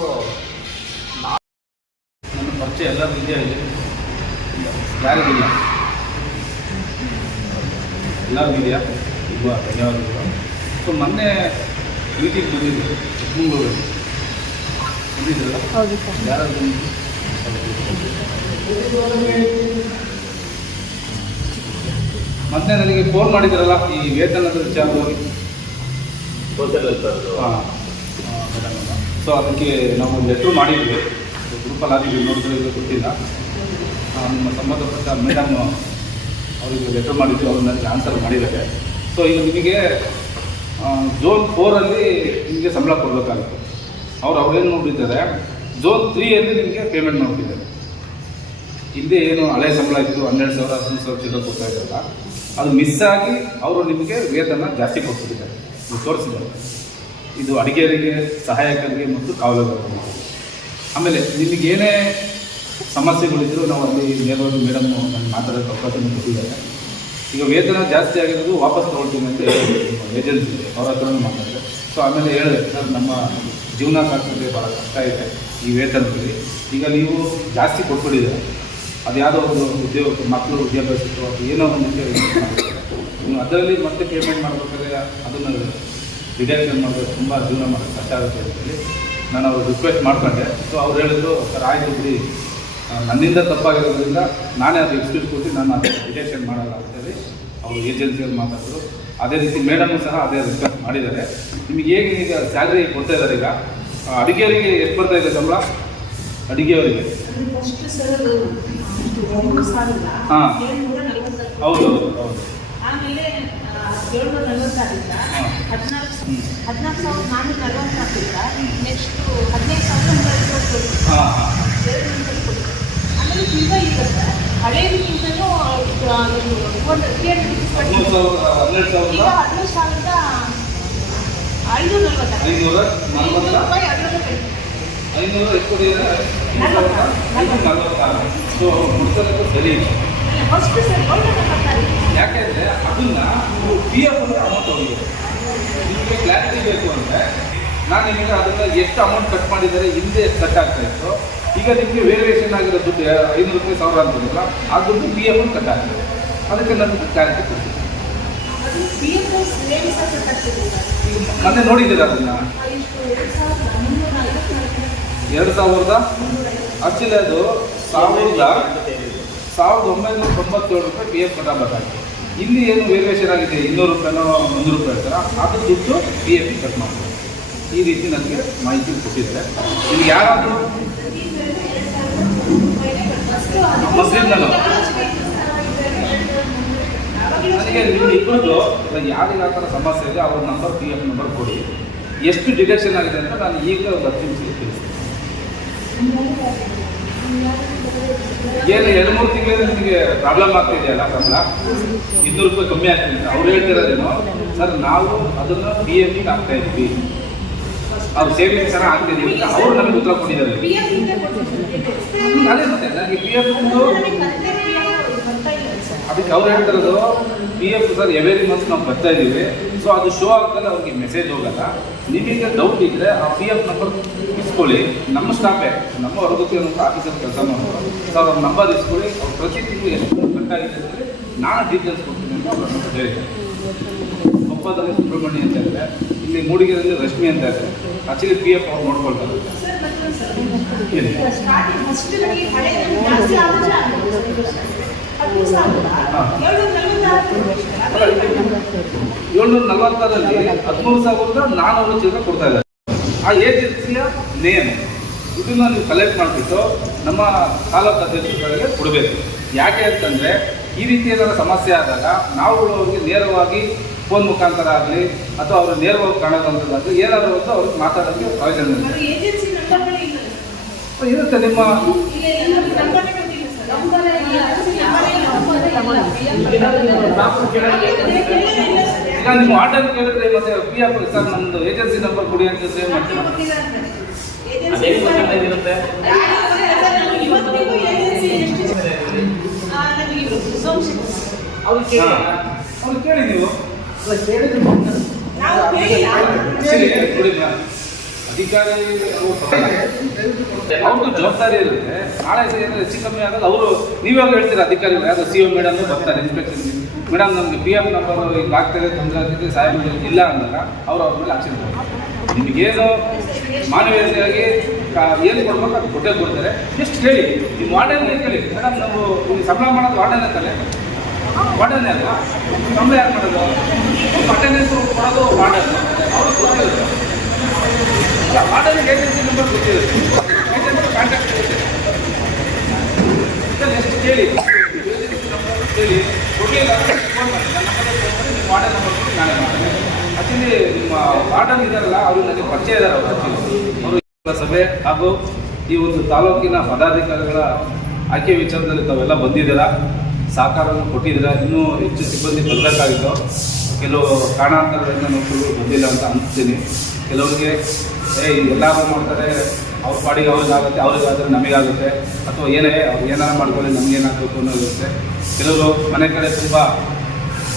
ನನ್ನ ಪರಿಚಯ ಎಲ್ಲರಿಗೂ ಇದೆಯಾ ಇಲ್ಲಿ. ಯಾರಿಗಿಲ್ಲ ಎಲ್ಲರಿಗೂ ಇದೆಯಾ? ತುಂಬ ಧನ್ಯವಾದಗಳು. ಸೊ ಮೊನ್ನೆ ಮೀಟಿಂಗ್ ಬಂದಿದ್ದೆ ಚಿಕ್ಕಮಂಗ್ಳೂರು ಬಂದಿದ್ರಲ್ಲ? ಹೌದು ಸರ್. ಯಾರು? ಮೊನ್ನೆ ನನಗೆ ಫೋನ್ ಮಾಡಿದ್ರಲ್ಲ ಈ ವೇತನದ ವಿಚಾರವಾಗಿ. ಹಾಂ. ಸೊ ಅದಕ್ಕೆ ನಾವು ಲೆಟ್ರ್ ಮಾಡಿದ್ವಿ. ಗ್ರೂಪಲ್ಲಿ ಆಗಿದ್ವಿ ನೋಡಿದ್ರೆ ಗೊತ್ತಿಲ್ಲ. ಆ, ನಿಮ್ಮ ಸಂಬಂಧಪಟ್ಟ ಮೇಡಮ್ ಅವರಿಗೆ ಲೆಟ್ರ್ ಮಾಡಿದ್ವಿ ಅವ್ರು ನನಗೆ ಆನ್ಸರ್ ಮಾಡಿದ್ದಾರೆ. ಸೊ ಈಗ ನಿಮಗೆ ಝೋನ್ ಫೋರಲ್ಲಿ ನಿಮಗೆ ಸಂಬಳ ಕೊಡಬೇಕಾಗುತ್ತೆ. ಅವ್ರು ಅವ್ರೇನು ನೋಡಿದ್ದಾರೆ ಝೋನ್ ತ್ರೀಯಲ್ಲಿ ನಿಮಗೆ ಪೇಮೆಂಟ್ ಮಾಡ್ತಿದ್ದಾರೆ ಹಿಂದೆ ಏನು ಹಳೆ ಸಂಬಳ ಇತ್ತು, ಹನ್ನೆರಡು ಸಾವಿರ ಹದಿನೈದು ಸಾವಿರ ಚಿಲ್ಲರೆ ಕೊಡ್ತಾ ಇದ್ದಾರಲ್ಲ ಅದು ಮಿಸ್ ಆಗಿ ಅವರು ನಿಮಗೆ ವೇತನ ಜಾಸ್ತಿ ಕೊಡ್ತಿದ್ದಾರೆ ನೀವು ತೋರಿಸಿದ್ದಾರೆ. ಇದು ಅಡಿಗೆಯರಿಗೆ, ಸಹಾಯಕರಿಗೆ ಮತ್ತು ಕಾವಲುಗಾರರಿಗೆ. ಆಮೇಲೆ ನಿಮಗೇನೇ ಸಮಸ್ಯೆಗಳಿದ್ದರೂ ನಾವು ಅಲ್ಲಿ ನೇರವಾಗಿ ಮೇಡಮ್ ನನಗೆ ಮಾತಾಡೋಕ್ಕೆ ಅವಕಾಶ ಕೊಟ್ಟಿದ್ದಾರೆ. ಈಗ ವೇತನ ಜಾಸ್ತಿ ಆಗಿರೋದು ವಾಪಸ್ ತಗೊಳ್ತೀನಿ ಅಂತ ಏಜೆನ್ಸಿ ಅವ್ರ ಹತ್ರನೂ ಮಾತಾಡಿದೆ. ಸೊ ಆಮೇಲೆ ಹೇಳಿದೆ, ಸರ್, ನಮ್ಮ ಜೀವನ ಸಾಗಿಸೋದೇ ಭಾಳ ಕಷ್ಟ ಇದೆ ಈ ವೇತನದಲ್ಲಿ. ಈಗ ನೀವು ಜಾಸ್ತಿ ಕೊಟ್ಬಿಟ್ಟಿದ್ದೀರ. ಅದು ಯಾವುದೋ ಒಂದು ಉದ್ಯೋಗ, ಮಕ್ಕಳು ವಿದ್ಯಾಭ್ಯಾಸಕ್ಕೋ ಅಥವಾ ಏನೋ ಒಂದು ನೀವು ಅದರಲ್ಲಿ ಮತ್ತೆ ಪೇಮೆಂಟ್ ಮಾಡಬೇಕಾದ್ರೆ ಅದನ್ನು ಡಿಡಕ್ಷನ್ ಮಾಡೋದು ತುಂಬ ಜೀವನ ಮಾಡೋದು ಕಷ್ಟ ಆಗುತ್ತೆ ಅಂತೇಳಿ ನಾನು ಅವ್ರು ರಿಕ್ವೆಸ್ಟ್ ಮಾಡ್ಕೊಂಡೆ. ಸೊ ಅವ್ರು ಹೇಳಿದ್ರು, ಸರ್, ಆಯ್ತು ಬಿಡಿ. ನನ್ನಿಂದ ತಪ್ಪಾಗಿರೋದ್ರಿಂದ ನಾನೇ ಅದು ಎಕ್ಸ್ಕ್ಯೂಸ್ ಕೊಟ್ಟು ನಾನು ಅದನ್ನು ಡಿಟೆಕ್ಷನ್ ಮಾಡಲ್ಲ ಅಂತೇಳಿ ಅವರು ಏಜೆನ್ಸಿಯಲ್ಲಿ ಮಾತಾಡಿದ್ರು. ಅದೇ ರೀತಿ ಮೇಡಮ್ ಸಹ ಅದೇ ರಿಕ್ವೆಸ್ಟ್ ಮಾಡಿದ್ದಾರೆ. ನಿಮಗೆ ಹೇಗೆ ಈಗ ಸ್ಯಾಲ್ರಿ ಕೊಡ್ತಾ ಇದ್ದಾರೆ ಈಗ? ಅಡುಗೆಯವರಿಗೆ ಎಷ್ಟು ಬರ್ತಾ ಇದೆ ಸಂಬಳ? ಅಡುಗೆಯವರಿಗೆ. ಹಾಂ. ಹೌದು ಹೌದು ಹೌದು. ಏಳ್ನೂರ ನಲವತ್ತಾರಿಂದ. ಹದಿನಾಲ್ಕು ಹದಿನಾಲ್ಕು ಸಾವಿರದ ನಾನ್ನೂರ ನಲವತ್ತಾರಿಂದ ನೆಕ್ಸ್ಟ್ ಹದಿನೈದು ಸಾವಿರದ ಎರಡು ಆಮೇಲೆ ಈಗ ಸರ್ ಹಳೇದಕ್ಕಿಂತಲೂ ಒಂದು ತ್ರೀ ಹನ್ನೆರಡು ಈಗ ಹದಿನೈದು ಸಾವಿರದ ಐನೂರ ಐನೂರು ರೂಪಾಯಿ ಅದರಲ್ಲೂ. ಐನೂರ ಎಷ್ಟು ನಲವತ್ತಾರು ಸೊ ಮುಡ್ಸೋದಕ್ಕೂ ಸರಿ ಫಸ್ಟ್ ಸರ್ ಯಾಕೆಂದರೆ ಅದನ್ನ ನೀವು ಪಿ ಎಫ್ ಅಂದರೆ ಅಮೌಂಟ್ ಹೋಗಿದೆ ನಿಮಗೆ ಕ್ಲಾರಿಟಿ ಬೇಕು ಅಂದರೆ ನಾನು ನಿಮಗೆ ಅದನ್ನು ಎಷ್ಟು ಅಮೌಂಟ್ ಕಟ್ ಮಾಡಿದ್ದಾರೆ ಹಿಂದೆ ಎಷ್ಟು ಕಟ್ ಆಗ್ತಾ ಇತ್ತು. ಈಗ ನಿಮಗೆ ವೇರಿಯೇಷನ್ ಆಗಿರೋ ದುಡ್ಡು ಐನೂರು ರೂಪಾಯಿ ಸಾವಿರ ಅಂತಿರಲ್ಲ ಆ ದುಡ್ಡು ಪಿ ಎಫ್ ಕಟ್ ಆಗ್ತದೆ. ಅದಕ್ಕೆ ನನಗೆ ಕ್ಲಾರಿಟಿ ಕೊಡ್ತೀನಿ. ಮೊನ್ನೆ ನೋಡಿದ್ದೀರಾ ಅದನ್ನ? ಎರಡು ಸಾವಿರದ ಆಕ್ಚುಲಿ ಅದು ಸಾವಿರದ ಸಾವಿರದ ಒಂಬೈನೂರ ತೊಂಬತ್ತೇಳು ರೂಪಾಯಿ ಪಿ ಎಫ್ ಕಟ್ಟಬೇಕಾಗಿದೆ ಇಲ್ಲಿ ಏನು ವೇರಿಯೇಷನ್ ಆಗಿದೆ? ಇನ್ನೂರು ರೂಪಾಯಿನೋ ಮುನ್ನೂರು ರೂಪಾಯಿ ಇರ್ತಾರ ಅದು ದುಡ್ಡು ಪಿ ಎಫ್ ಕಟ್ ಮಾಡ್ತಾರೆ ಈ ರೀತಿ ನನಗೆ ಮಾಹಿತಿ ಕೊಟ್ಟಿದ್ದಾರೆ. ಇಲ್ಲಿ ಯಾರಾದರೂ ಮುಸ್ಲಿಂ ನಾನು ನನಗೆ ನಿಮ್ಮ ಇಬ್ಬರದ್ದು ಯಾರಿಗೆ ಆ ಥರ ಸಮಸ್ಯೆ ಇದೆ, ಅವ್ರ ನಂಬರ್ ಪಿ ಎಫ್ ನಂಬರ್ ಕೊಡಿ. ಎಷ್ಟು ಡಿಡಕ್ಷನ್ ಆಗಿದೆ ಅಂತ ನಾನು ಈಗಲೇ ಒಂದು ಹತ್ತು ತಿಳಿಸ್ತೀನಿ ಏನು, ಎರಡು, ಮೂರು ತಿಂಗಳಿಂದ ನಿಮಗೆ ಪ್ರಾಬ್ಲಮ್ ಆಗ್ತಿದೆಯಲ್ಲ ಸಂಬಳ ಇನ್ನೂರು ರೂಪಾಯಿ ಕಮ್ಮಿ ಆಗ್ತಿದೆ ಅವ್ರು ಹೇಳ್ತಿರೋದೇನು, ಸರ್, ನಾವು ಅದನ್ನು ಪಿ ಎಫ್ಗೆ ಹಾಕ್ತಾ ಇದ್ವಿ. ಅವ್ರು ಸೇವೆ ಚೆನ್ನಾಗಿ ಆಗ್ತಿದೆ ಅಂತ ಅವರು ನಮಗೆ ಉತ್ತರ ಕೊಟ್ಟಿದ್ದಾರೆ. ಮತ್ತೆ ನನಗೆ ಪಿ ನನಗೆ ಅದಕ್ಕೆ ಅವ್ರು ಹೇಳ್ತಿರೋದು P F sir every month ನಾವು ಬರ್ತಾ ಇದ್ದೀವಿ. ಸೊ ಅದು ಶೋ ಆಗ್ತದೆ, ಅವ್ರಿಗೆ ಮೆಸೇಜ್ ಹೋಗಲ್ಲ. ನಿಮಗೆ ಡೌಟ್ ಇದ್ದರೆ ಆ ಪಿ ಎಫ್ ನಂಬರ್ ಇಸ್ಕೊಳ್ಳಿ. ನಮ್ಮ ಸ್ಟಾಫೇ ನಮ್ಮ ಹೊರಗುತ್ತೆ ಅಂತ ಆಫೀಸಲ್ಲಿ ಕೆಲಸ ಮಾಡೋದು ಸೊ ಅವ್ರ ನಂಬರ್ ಇಸ್ಕೊಳ್ಳಿ. ಅವ್ರು ಪ್ರತಿ ತಿಂಗಳು ಎಷ್ಟು ಕಟ್ಟಾಗಿದೆ ಅಂದರೆ ನಾನು ಡೀಟೇಲ್ಸ್ ಕೊಡ್ತೀನಿ ಅಂತ ಅವ್ರ ಹತ್ರ ಹೇಳಿದೆ ಕೊಪ್ಪದಲ್ಲಿ ಸುಬ್ರಹ್ಮಣ್ಯ ಅಂತ ಇದ್ದಾರೆ ಇಲ್ಲಿ ಮೂಡಿಗೆರೆಯಲ್ಲಿ ರಶ್ಮಿ ಅಂತ ಇದೆ ಆಕ್ಚುಲಿ ಪಿ ಎಫ್ ಅವ್ರು ನೋಡ್ಕೊಳ್ತಾರೆ. ಏಳ್ನೂರ ನಲವತ್ತಾರು ಏಳ್ನೂರ ನಲವತ್ತರಲ್ಲಿ ಹದಿಮೂರು ಸಾವಿರದ ನಾನ್ನೂರು ಚಿಲ್ಲರೆ ಕೊಡ್ತಾ ಇದ್ದಾರೆ. ಆ ಏಜೆನ್ಸಿಯ ನೇಮ್ ಇದನ್ನ ನೀವು ಕಲೆಕ್ಟ್ ಮಾಡಿಬಿಟ್ಟು ನಮ್ಮ ತಾಲೂಕು ಅಧ್ಯಕ್ಷರುಗಳಿಗೆ ಕೊಡಬೇಕು. ಯಾಕೆ ಅಂತಂದರೆ ಈ ರೀತಿ ಏನಾದರೂ ಸಮಸ್ಯೆ ಆದಾಗ ನಾವುಗಳು ಅವ್ರಿಗೆ ನೇರವಾಗಿ ಫೋನ್ ಮುಖಾಂತರ ಆಗಲಿ ಅಥವಾ ಅವರು ನೇರವಾಗಿ ಕಾಣೋದಂಥದ್ದಾಗಲಿ ಏನಾದರೂ ಅಂತ ಅವ್ರಿಗೆ ಮಾತಾಡೋಕ್ಕೆ ಪ್ರಯೋಜನ ಇರುತ್ತೆ ನಿಮ್ಮ ಈಗ ನಿಮ್ಮ ಆರ್ಡರ್ ಕೇಳಿದ್ರೆ ಮತ್ತೆ ಪಿ ಎಫ್ ಸರ್ ನಮ್ಮದು ಏಜೆನ್ಸಿ ನಂಬರ್ ಕೊಡಿ ಅಂತ ಮತ್ತೆ ಅವ್ರು ಕೇಳಿ ನೀವು ನಾವು. ಅಧಿಕಾರಿ ಅವ್ರಿಗೂ ಜವಾಬ್ದಾರಿ ಇರುತ್ತೆ. ನಾಳೆ ಏನಾದ್ರು ಹೆಚ್ಚು ಕಮ್ಮಿ ಆದಾಗ ಅವರು ನೀವಾಗ ಹೇಳ್ತೀರಾ ಅಧಿಕಾರಿಗಳು ಯಾವ್ದು ಸಿ ಒ ಮೇಡಮ್ ಬರ್ತಾರೆ ಇನ್ಸ್ಪೆಕ್ಷನ್ ಮೇಡಮ್ ನಮಗೆ ಪಿ ಎಫ್ ನಂಬರ್ ಈಗ ಆಗ್ತದೆ ತೊಂದರೆ ಆಗ್ತಿದೆ ಸಾಹೇಬ್ ಇಲ್ಲ ಅಂದಾಗ ಅವ್ರು ಅವ್ರ ಮೇಲೆ ಆಕ್ಷನ್ ನಿಮಗೇನು ಮಾನವೀಯತೆಯಾಗಿ ಕಾ- ಏನು ಕೊಡ್ಬೇಕು ಅದು ಕೊಟ್ಟೇ ಕೊಡ್ತಾರೆ. ಎಷ್ಟು ಹೇಳಿ ನೀವು ವಾರ್ಡನ್ ಹೇಳಿ ಮೇಡಮ್ ನಾವು ಸಂಬಳ ಮಾಡೋದು ವಾರ್ಡನ್ ಅಂತಲೇ ವಾರ್ಡನ್ ಅಲ್ವಾ ಸಂಬಳ ಯಾರು ಮಾಡೋದು? ಅಟೆಂಡೆನ್ಸ್ ಕೊಡೋದು ವಾರ್ಡನ್. ಅವರು ಗೊತ್ತಿರುತ್ತೆ ವಾರ್ಡನ್ ಏಜೆನ್ಸಿ ನಂಬರ್ ಗೊತ್ತಿರುತ್ತೆ ಕಾಂಟ್ಯಾಕ್ಟ್ ಇರುತ್ತೆ ಕೇಳಿ. ಕೇಳಿ. ಕೊಡಲಿಲ್ಲ ಫೋನ್ ನಿಮ್ಮ ವಾರ್ಡನ್ ನಂಬರ್ ಇದ್ದಾರಲ್ಲ ಅವರು ನನಗೆ ಪರಿಚಯ ಇದ್ದಾರೆ ಅವರು ಸಭೆ ಹಾಗೂ ಈ ಒಂದು ತಾಲೂಕಿನ ಪದಾಧಿಕಾರಿಗಳ ಆಯ್ಕೆ ವಿಚಾರದಲ್ಲಿ ತಾವೆಲ್ಲ ಬಂದಿದ್ದೀರಾ? ಸಹಕಾರವನ್ನು ಕೊಟ್ಟಿದ್ರೆ ಇನ್ನೂ ಹೆಚ್ಚು ಸಿಬ್ಬಂದಿ ಬರಬೇಕಾಗಿತ್ತು. ಕೆಲವು ಕಾರಣಾಂತರಗಳಿಂದ ನೌಕರರು ಬಂದಿಲ್ಲ ಅಂತ ಅನಿಸ್ತೀನಿ. ಕೆಲವರಿಗೆ, ಏ ಎಲ್ಲರೂ ಮಾಡ್ತಾರೆ ಅವ್ರ ಪಾಡಿಗೆ ಅವ್ರಿಗಾಗುತ್ತೆ, ಅವ್ರಿಗಾದ್ರೆ ನಮಗಾಗುತ್ತೆ, ಅಥವಾ ಏನೇ, ಅವ್ರು ಏನಾರು ಮಾಡ್ಕೊಳ್ಳಿ ನಮಗೇನಾಗಬೇಕು ಅನ್ನೋದಿರುತ್ತೆ. ಕೆಲವರು ಮನೆ ಕಡೆ ತುಂಬ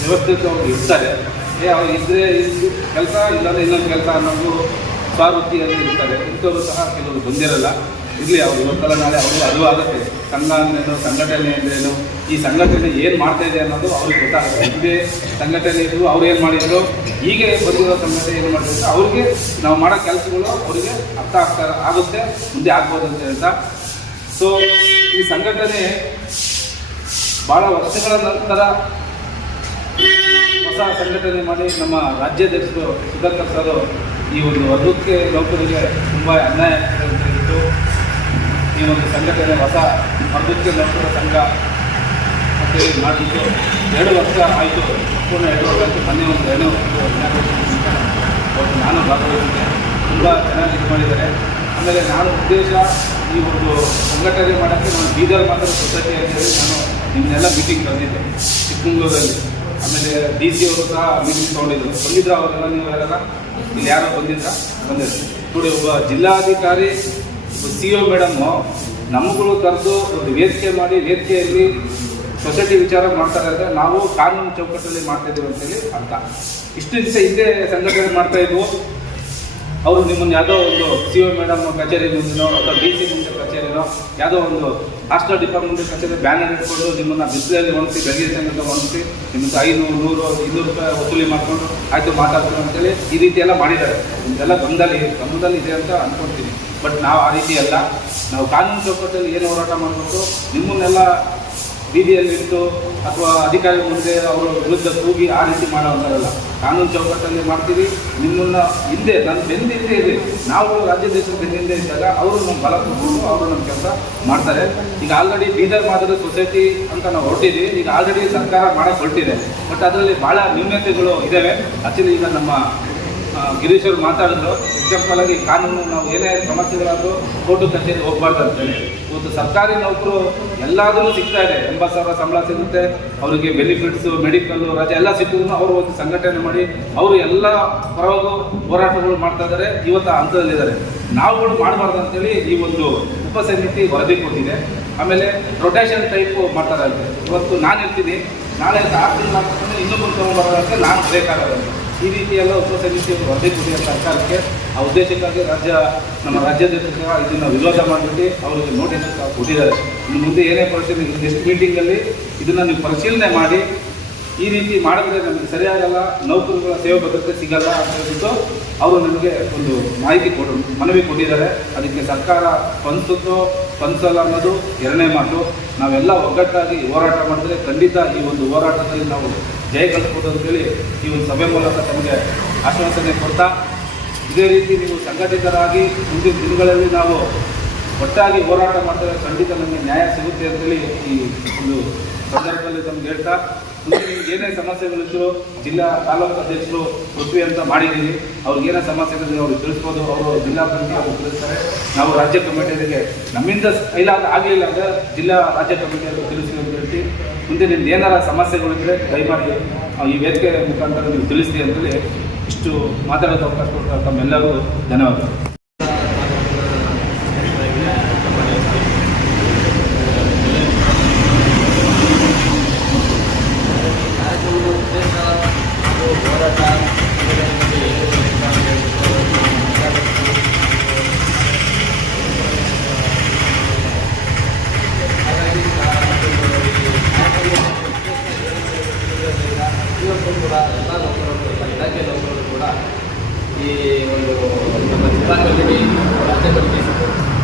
ವ್ಯವಸ್ಥಿತವಾಗಿ ಇರ್ತಾರೆ. ಏ, ಅವ್ರು ಇದ್ದರೆ ಇದು ಕೆಲಸ, ಇಲ್ಲಾಂದ್ರೆ ಇನ್ನೊಂದು ಕೆಲಸ ಅನ್ನೋದು ಸ್ವಾವೃತ್ತಿಯಲ್ಲಿ ಇರ್ತಾರೆ. ಇಂಥವರು ಸಹ ಕೆಲವರು ಬಂದಿರಲ್ಲ. ಇರಲಿ, ಅವ್ರು ಇವತ್ತಲ್ಲ ನಾಳೆ ಅವ್ರಿಗೆ ಅದು ಆಗುತ್ತೆ. ಸಂಘ ಅಂದ್ರೇನು, ಸಂಘಟನೆ ಅಂದ್ರೇನು, ಈ ಸಂಘಟನೆ ಏನು ಮಾಡ್ತಾ ಇದೆ ಅನ್ನೋದು ಅವ್ರಿಗೆ ಗೊತ್ತಾಗುತ್ತೆ. ಇದೇ ಸಂಘಟನೆ ಇದ್ರು, ಅವ್ರು ಏನು ಮಾಡಿದ್ರು, ಹೀಗೆ ಬಂದಿರೋ ಸಂಘಟನೆ ಏನು ಮಾಡಿದ್ರು, ಅವ್ರಿಗೆ ನಾವು ಮಾಡೋ ಕೆಲಸಗಳು ಅವರಿಗೆ ಅರ್ಥ ಆಗ್ತಾ ಆಗುತ್ತೆ, ಮುಂದೆ ಆಗ್ಬೋದು ಅಂತ ಹೇಳ್ತಾ. ಸೊ ಈ ಸಂಘಟನೆ ಭಾಳ ವರ್ಷಗಳ ನಂತರ ಹೊಸ ಸಂಘಟನೆ ಮಾಡಿ ನಮ್ಮ ರಾಜ್ಯಾಧ್ಯಕ್ಷರು ಸುಧಾಕರ್ ಸರ್ ಈ ಒಂದು ವರ್ಗಕ್ಕೆ ನೌಕರಿಗೆ ತುಂಬ ಅನ್ಯಾಯ ಆಗ್ತಿದೆ ಅಂತ ಈ ಒಂದು ಸಂಘಟನೆ ಹೊಸ ಅಭಿವೃದ್ಧಿ ನೌಕರರ ಸಂಘ ಅಂತೇಳಿ ಮಾಡಿದ್ದು. ಎರಡು ವರ್ಷ ಆಯಿತು. ಪೂರ್ಣ ಎರಡು ವರ್ಷ ಆಯಿತು ಮೊನ್ನೆ ಒಂದು ಎರಡನೇ ವರ್ಷ ನಾನು ಭಾಗವಹಿಸಿದ್ದೆ ತುಂಬ ಚೆನ್ನಾಗಿ ಇದು ಮಾಡಿದ್ದಾರೆ. ಆಮೇಲೆ ನಾನು ಉದ್ದೇಶ ಈ ಒಂದು ಸಂಘಟನೆ ಮಾಡೋಕ್ಕೆ ನಾನು ಬೀದರ್ ಮಾತ್ರ ಸೊಸೈಟಿ ಅಂತೇಳಿ ನಾನು ನಿಮ್ಮನ್ನೆಲ್ಲ ಮೀಟಿಂಗ್ ಕರೆದಿದ್ದೆ ಚಿಕ್ಕಮಂಗ್ಳೂರಲ್ಲಿ. ಆಮೇಲೆ ಡಿ ಸಿ ಅವರು ಸಹ ಮೀಟಿಂಗ್ ತೊಗೊಂಡಿದ್ರು. ಬಂದಿದ್ರ ಅವರೆಲ್ಲ ನೀವು ಹೇಳಲ್ಲ ಇಲ್ಲಿ ಯಾರೋ ಬಂದಿದ್ರ? ಬಂದಿದ್ರು. ನೋಡಿ ಒಬ್ಬ ಜಿಲ್ಲಾಧಿಕಾರಿ ಸಿ ಒ ಮೇಡಮ್ಮು ನಮ್ಮಗಳು ಕರೆದು ಒಂದು ವೇದಿಕೆ ಮಾಡಿ, ವೇದಿಕೆಯಲ್ಲಿ ಸೊಸೈಟಿ ವಿಚಾರ ಮಾಡ್ತಾರೆ ಅಂದರೆ ನಾವು ಕಾನೂನು ಚೌಕಟ್ಟಲ್ಲಿ ಮಾಡ್ತಾ ಇದ್ದೀವಿ ಅಂತೇಳಿ ಅರ್ಥ. ಇಷ್ಟು ದಿವಸ ಹಿಂದೆ ಸಂಘಟನೆ ಮಾಡ್ತಾ ಇದ್ವು. ಅವರು ನಿಮ್ಮನ್ನು ಯಾವುದೋ ಒಂದು ಸಿ ಒ ಮೇಡಮ್ ಕಚೇರಿ ಮುಂದೆನೋ ಅಥವಾ ಡಿ ಸಿ ಮುಂದೆ ಕಚೇರಿನೋ, ಯಾವುದೋ ಒಂದು ಹಾಸ್ಟೆಲ್ ಡಿಪಾರ್ಟ್ಮೆಂಟ್ ಕಚೇರಿ ಬ್ಯಾನರ್ ಇಟ್ಕೊಂಡು ನಿಮ್ಮನ್ನು ಬಿಸಿಲಲ್ಲಿ ಒಣಸಿ ಬೆಳಗ್ಗೆ ಸಂಘದ ಒಣಸಿ ನಿಮ್ಮದು ಐನೂರು, ನೂರು, ಇನ್ನೂರು ರೂಪಾಯಿ ವಸೂಲಿ ಮಾಡಿಕೊಂಡು ಆಯಿತು ಮಾತಾಡ್ತಾರೆ ಅಂತೇಳಿ ಈ ರೀತಿ ಎಲ್ಲ ಮಾಡಿದ್ದಾರೆ. ಇದೆಲ್ಲ ಗಮನದಲ್ಲಿ ಗಮನದಲ್ಲಿ ಇದೆ ಅಂತ ಅನ್ಕೊಳ್ತೀನಿ ಬಟ್ ನಾವು ಆ ರೀತಿ ಅಲ್ಲ. ನಾವು ಕಾನೂನು ಚೌಕಟ್ಟಲ್ಲಿ ಏನು ಹೋರಾಟ ಮಾಡಬೇಕು ನಿಮ್ಮನ್ನೆಲ್ಲ ಬೀದಿಯಲ್ಲಿ ಇಟ್ಟು ಅಥವಾ ಅಧಿಕಾರಿ ಮುಂದೆ ಅವರ ವಿರುದ್ಧ ಕೂಗಿ ಆ ರೀತಿ ಮಾಡೋದಲ್ಲ ಕಾನೂನು ಚೌಕಟ್ಟಲ್ಲಿ ಮಾಡ್ತೀವಿ. ನಿಮ್ಮನ್ನು ಹಿಂದೆ, ನನ್ನ ಬೆಂದ ಹಿಂದೆ ಇದೆ. ನಾವು ರಾಜ್ಯ ದೇಶದ ಹಿಂದೆ ಇದ್ದಾಗ ಅವರು ನಮ್ಮ ಬಲ ಕೊಟ್ಕೊಂಡು ಅವರು ನಮ್ಮ ಕೆಲಸ ಮಾಡ್ತಾರೆ. ಈಗ ಆಲ್ರೆಡಿ ಬೀದರ್ ಮಾದರಿ ಸೊಸೈಟಿ ಅಂತ ನಾವು ಹೊರಟಿದ್ದೀವಿ ಈಗ ಆಲ್ರೆಡಿ ಸರ್ಕಾರ ಮಾಡಕ್ಕೆ ಹೊರಟಿದೆ. ಬಟ್ ಅದರಲ್ಲಿ ಭಾಳ ನ್ಯೂನತೆಗಳು ಇದ್ದಾವೆ ಆಕ್ಚುಲಿ ಈಗ ನಮ್ಮ ಗಿರೀಶ್ ಅವರು ಮಾತಾಡಿದ್ರು ಎಕ್ಸಾಂಪಲ್ ಆಗಿ ಕಾನೂನು ನಾವು ಏನೇ ಸಮಸ್ಯೆಗಳಾದರೂ ಕೋರ್ಟು ಕಚೇರಿ ಹೋಗ್ಬಾರ್ದು ಅಂತೇಳಿ ಇವತ್ತು ಸರ್ಕಾರಿ ನೌಕರು ಎಲ್ಲಾದರೂ ಸಿಗ್ತಾ ಇದೆ, ಎಂಬತ್ತು ಸಾವಿರ ಸಂಬಳ ಸಿಗುತ್ತೆ, ಅವರಿಗೆ ಬೆನಿಫಿಟ್ಸು ಮೆಡಿಕಲ್ಲು ರಜೆ ಎಲ್ಲ ಸಿಕ್ಕಿದ್ರು ಅವರು ಒಂದು ಸಂಘಟನೆ ಮಾಡಿ, ಅವರು ಎಲ್ಲ ಪರವಾಗೂ ಹೋರಾಟಗಳು ಮಾಡ್ತಾ ಇದ್ದಾರೆ, ಇವತ್ತು ಹಂತದಲ್ಲಿದ್ದಾರೆ. ನಾವುಗಳು ಮಾಡಬಾರ್ದು ಅಂತೇಳಿ ಈ ಒಂದು ಉಪಸಮಿತಿ ವರದಿ ಕೊಟ್ಟಿದೆ. ಆಮೇಲೆ ರೊಟೇಷನ್ ಟೈಪ್ ಮಾಡ್ತಾರೆ ಇವತ್ತು ನಾನು ಇರ್ತೀನಿ ನಾಳೆ ಆರು ತಿಂಗಳು ಇನ್ನೊಬ್ಬರು ತೊಗೊಂಡ್ಬರೋದಕ್ಕೆ ನಾನು ಬೇಕಾಗುತ್ತೆ ಈ ರೀತಿ ಎಲ್ಲ ಉಪಸಮಿತಿ ವರದಿ ಕೊಟ್ಟಿದೆ ಸರ್ಕಾರಕ್ಕೆ. ಆ ಉದ್ದೇಶಕ್ಕಾಗಿ ರಾಜ್ಯ, ನಮ್ಮ ರಾಜ್ಯಾಧ್ಯಕ್ಷ ಇದನ್ನು ವಿರೋಧ ಮಾಡಿಬಿಟ್ಟು ಅವರಿಗೆ ನೋಟಿಸ್ ಕೊಟ್ಟಿದ್ದಾರೆ. ಇನ್ನು ಮುಂದೆ ಏನೇ ಪರಿಸ್ಥಿತಿ ನೆಕ್ಸ್ಟ್ ಮೀಟಿಂಗಲ್ಲಿ ಇದನ್ನು ನೀವು ಪರಿಶೀಲನೆ ಮಾಡಿ, ಈ ರೀತಿ ಮಾಡಿದ್ರೆ ನಮಗೆ ಸರಿಯಾಗಲ್ಲ ನೌಕರರುಗಳ ಸೇವೆ ಭದ್ರತೆ ಸಿಗಲ್ಲ ಅಂತ ಹೇಳ್ಬಿಟ್ಟು ಅವರು ನಮಗೆ ಒಂದು ಮಾಹಿತಿ ಕೊಡು, ಮನವಿ ಕೊಟ್ಟಿದ್ದಾರೆ. ಅದಕ್ಕೆ ಸರ್ಕಾರ ಸ್ಪಂದಿಸುತ್ತೋ ಪಂಚಲ್ಲ ಅನ್ನೋದು ಎರಡನೇ ಮಾತು. ನಾವೆಲ್ಲ ಒಗ್ಗಟ್ಟಾಗಿ ಹೋರಾಟ ಮಾಡಿದ್ರೆ ಖಂಡಿತ ಈ ಒಂದು ಹೋರಾಟದಲ್ಲಿ ನಾವು ಜಯ ಅಂತ ಅಂತೇಳಿ ಈ ಒಂದು ಸಭೆ ಮೂಲಕ ತಮಗೆ ಆಶ್ವಾಸನೆ ಕೊಡ್ತಾ, ಇದೇ ರೀತಿ ನೀವು ಸಂಘಟಿತರಾಗಿ ಮುಂದಿನ ದಿನಗಳಲ್ಲಿ ನಾವು ಒಟ್ಟಾಗಿ ಹೋರಾಟ ಮಾಡಿದರೆ ಖಂಡಿತ ನಮಗೆ ನ್ಯಾಯ ಸಿಗುತ್ತೆ ಅಂತೇಳಿ ಈ ಒಂದು ಸಂದರ್ಭದಲ್ಲಿ ತಮ್ಗೆ ಹೇಳ್ತಾ ಏನೇ ಸಮಸ್ಯೆಗಳಿದ್ರು ಜಿಲ್ಲಾ ತಾಲೂಕು ಅಧ್ಯಕ್ಷರು ಪೃಥ್ವಿ ಅಂತ ಮಾಡಿದ್ದೀವಿ ಅವ್ರಿಗೆ ಏನೇ ಸಮಸ್ಯೆಗಳಿದ್ರೆ ಅವ್ರಿಗೆ ತಿಳಿಸ್ಬೋದು, ಅವರು ಜಿಲ್ಲಾ ಕಮಿಟಿ ಅವರು ತಿಳಿಸ್ತಾರೆ. ನಾವು ರಾಜ್ಯ ಕಮಿಟಿಯವರಿಗೆ ನಮ್ಮಿಂದ ಇಲ್ಲ ಆಗಲಿಲ್ಲ ಅಂದರೆ ಜಿಲ್ಲಾ ರಾಜ್ಯ ಕಮಿಟಿಯವರು ತಿಳಿಸಿ ಅಂತ ಹೇಳ್ತಿ ಮುಂದೆ ನಿಮ್ದು ಏನಾರ ಸಮಸ್ಯೆಗಳಿದ್ರೆ ದಯಮಾಡಿ ಈ ವೇದಿಕೆ ಮುಖಾಂತರ ನೀವು ತಿಳಿಸ್ತೀವಿ ಅಂತೇಳಿ ಇಷ್ಟು ಮಾತಾಡೋದು ಅವಕಾಶ ಕೊಡ್ತಾರೆ ತಮ್ಮೆಲ್ಲರಿಗೂ ಧನ್ಯವಾದಗಳು ಕಾರ್ಯಕ್ರಮದ ಉದ್ದೇಶ ಹಾಗೂ ಹೋರಾಟ ಇದರಲ್ಲಿ ಏನು ಅಂತ ಹೇಳ್ಬಿಟ್ಟು ಹಾಗಾಗಿ ಪ್ರತಿಯೊಬ್ಬರು ಕೂಡ ಎಲ್ಲ ನೌಕರರು ಎಲ್ಲ ಇಲಾಖೆ ನೌಕರರು ಕೂಡ ಈ ಒಂದು ನಮ್ಮ ಜಿಲ್ಲಾ ಕಮಿಟಿ ರಾಜ್ಯ ಕಮಿಟಿ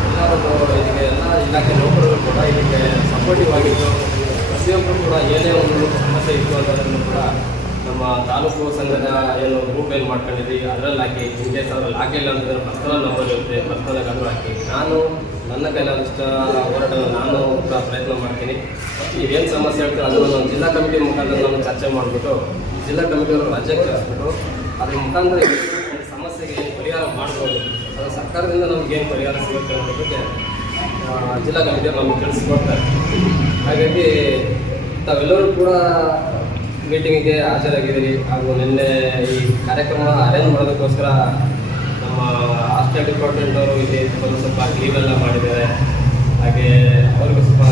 ಎಲ್ಲ ಒಂದು ಇದಕ್ಕೆ ಎಲ್ಲ ಇಲಾಖೆ ನೌಕರರು ಕೂಡ ಇದಕ್ಕೆ ಸಪೋರ್ಟಿವ್ ಆಗಿದ್ದು ಪ್ರತಿಯೊಬ್ಬರು ಕೂಡ ಏನೇ ಒಂದು ಸಮಸ್ಯೆ ಇತ್ತು ಅನ್ನೋದನ್ನು ಕೂಡ ನಮ್ಮ ತಾಲೂಕು ಸಂಘದ ಏನು ಗ್ರೂಪ್ ಏನು ಮಾಡ್ಕೊಂಡಿದ್ವಿ ಅದರಲ್ಲಿ ಹಾಕಿ ಅದ್ರಲ್ಲಿ ಹಾಕಿಲ್ಲ ಅಂತಂದ್ರೆ ಪರ್ಸನಲ್ ನಂಬರ್ ಇರುತ್ತೆ ಪರ್ಸನಲ್ ಆದರೂ ಹಾಕಿ ನಾನು ನನ್ನ ಕೈಲಾದಷ್ಟ ಹೋರಾಟ ನಾನು ಕೂಡ ಪ್ರಯತ್ನ ಮಾಡ್ತೀನಿ. ಏನು ಸಮಸ್ಯೆ ಹೇಳ್ತಾರೆ ಅದನ್ನು ನಾನು ಜಿಲ್ಲಾ ಕಮಿಟಿ ಮುಖಾಂತರ ನಾನು ಚರ್ಚೆ ಮಾಡಿಬಿಟ್ಟು ಜಿಲ್ಲಾ ಕಮಿಟಿಯವರು ರಾಜ್ಯಕ್ಕೆ ಕಳಿಸ್ಬಿಟ್ಟು ಅದ್ರ ಮುಖಾಂತರ ಸಮಸ್ಯೆಗೆ ಏನು ಪರಿಹಾರ ಮಾಡ್ಬೋದು ಅದು ಸರ್ಕಾರದಿಂದ ನಮ್ಗೆ ಏನು ಪರಿಹಾರ ಸಿಗುತ್ತೆ ಆ, ಜಿಲ್ಲಾ ಕಮಿಟಿಯವರು ನಮಗೆ ತಿಳಿಸ್ಕೊಡ್ತಾರೆ. ಹಾಗಾಗಿ ತಾವೆಲ್ಲರೂ ಕೂಡ ಮೀಟಿಂಗಿಗೆ ಹಾಜರಾಗಿದ್ದೀರಿ. ಹಾಗೂ ನಿನ್ನೆ ಈ ಕಾರ್ಯಕ್ರಮ ಅರೇಂಜ್ ಮಾಡೋದಕ್ಕೋಸ್ಕರ ಹಾಸ್ಟೆಲ್ ಡಿಪಾರ್ಟ್ಮೆಂಟ್ ಅವರು ಇಲ್ಲಿ ಬಂದು ಸ್ವಲ್ಪ ಲೀವೆಲ್ಲ ಮಾಡಿದ್ದಾರೆ. ಹಾಗೆ ಅವ್ರಿಗೂ ಸ್ವಲ್ಪ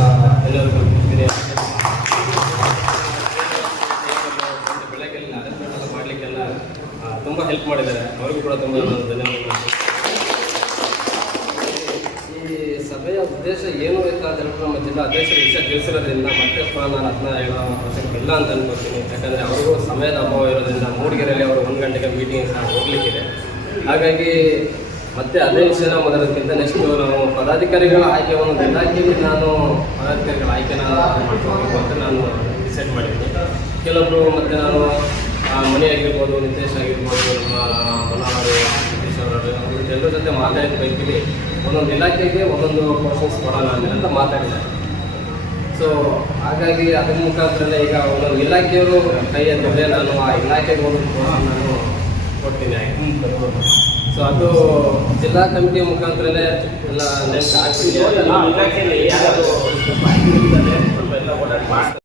ಎಲ್ಲರಿಗೂ ಬೆಳಗ್ಗೆ ಅರೇಂಜ್ಮೆಂಟ್ ಎಲ್ಲ ಮಾಡಲಿಕ್ಕೆಲ್ಲ ತುಂಬ ಹೆಲ್ಪ್ ಮಾಡಿದ್ದಾರೆ. ಅವ್ರಿಗೂ ಕೂಡ ತುಂಬ ಧನ್ಯವಾದಗಳು. ಈ ಸಭೆಯ ಉದ್ದೇಶ ಏನು ಅಂತ ಹೇಳಿದ್ರೆ ನಮ್ಮ ಜಿಲ್ಲಾ ಅಧ್ಯಕ್ಷರು ವಿಷಯ ತಿಳಿಸಿರೋದ್ರಿಂದ ಮತ್ತೆ ಸ್ಥಾನ ನಾನು ಅದನ್ನ ಹೇಳೋ ಅವಶ್ಯಕತೆ ಇಲ್ಲ ಅಂತ ಅನ್ಕೋತೀನಿ ಯಾಕಂದರೆ ಅವ್ರಿಗೂ ಸಮಯದ ಅಭಾವ ಇರೋದ್ರಿಂದ ಮೂಡಿಗೆರೆಯಲ್ಲಿ ಅವರು ಒಂದು ಗಂಟೆಗೆ ಮೀಟಿಂಗ್ ಸಹ ಹೋಗ್ಲಿಕ್ಕಿದೆ. ಹಾಗಾಗಿ ಮತ್ತೆ ಅದೇ ವಿಷಯನ ಮೊದಲಕ್ಕಿಂತ ನೆಕ್ಸ್ಟ್ ನಾವು ಪದಾಧಿಕಾರಿಗಳ ಆಯ್ಕೆ ಒಂದು ಇಲಾಖೆಯಲ್ಲಿ ನಾನು ಪದಾಧಿಕಾರಿಗಳ ಆಯ್ಕೆನ ಮಾಡ್ಕೋಬೇಕು ಅಂತ ನಾನು ಡಿಸೈಡ್ ಮಾಡಿದ್ದೀನಿ. ಕೆಲವೊಬ್ಬರು ಮತ್ತೆ ನಾನು ಮನೆ ಆಗಿರ್ಬೋದು, ನಿತೇಶ್ ಆಗಿರ್ಬೋದು, ನಮ್ಮ ಮನೋಹರ್ ನಿತೀಶ್ ಅವರು ಎಲ್ಲರ ಜೊತೆ ಮಾತಾಡಿದ ಪೈಕಿಲಿ ಒಂದೊಂದು ಇಲಾಖೆಗೆ ಒಂದೊಂದು ಪೋರ್ಷನ್ಸ್ ಕೊಡೋಣ ಅಂತ ಮಾತಾಡಿದೆ. ಸೊ ಹಾಗಾಗಿ ಅದ್ರ ಮುಖಾಂತರ ಈಗ ಒಂದೊಂದು ಇಲಾಖೆಯವರು ಕೈ ಎತ್ತಿದ್ರೆ ನಾನು ಆ ಇಲಾಖೆಗೆ portion ನಾನು ಕೊಡ್ತೀನಿ ಸೊ ಅದು ಜಿಲ್ಲಾ ಕಮಿಟಿ ಮುಖಾಂತರನೇ ಎಲ್ಲ ಮಾಡ್ತಾರೆ.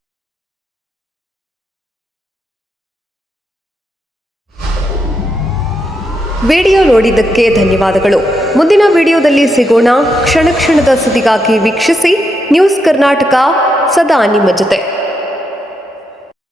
ವಿಡಿಯೋ ನೋಡಿದ್ದಕ್ಕೆ ಧನ್ಯವಾದಗಳು. ಮುಂದಿನ ವಿಡಿಯೋದಲ್ಲಿ ಸಿಗೋಣ. ಕ್ಷಣ ಕ್ಷಣದ ಸುದ್ದಿಗಾಗಿ ವೀಕ್ಷಿಸಿ. ನ್ಯೂಸ್ ಕರ್ನಾಟಕ, ಸದಾ ನಿಮ್ಮ ಜೊತೆ.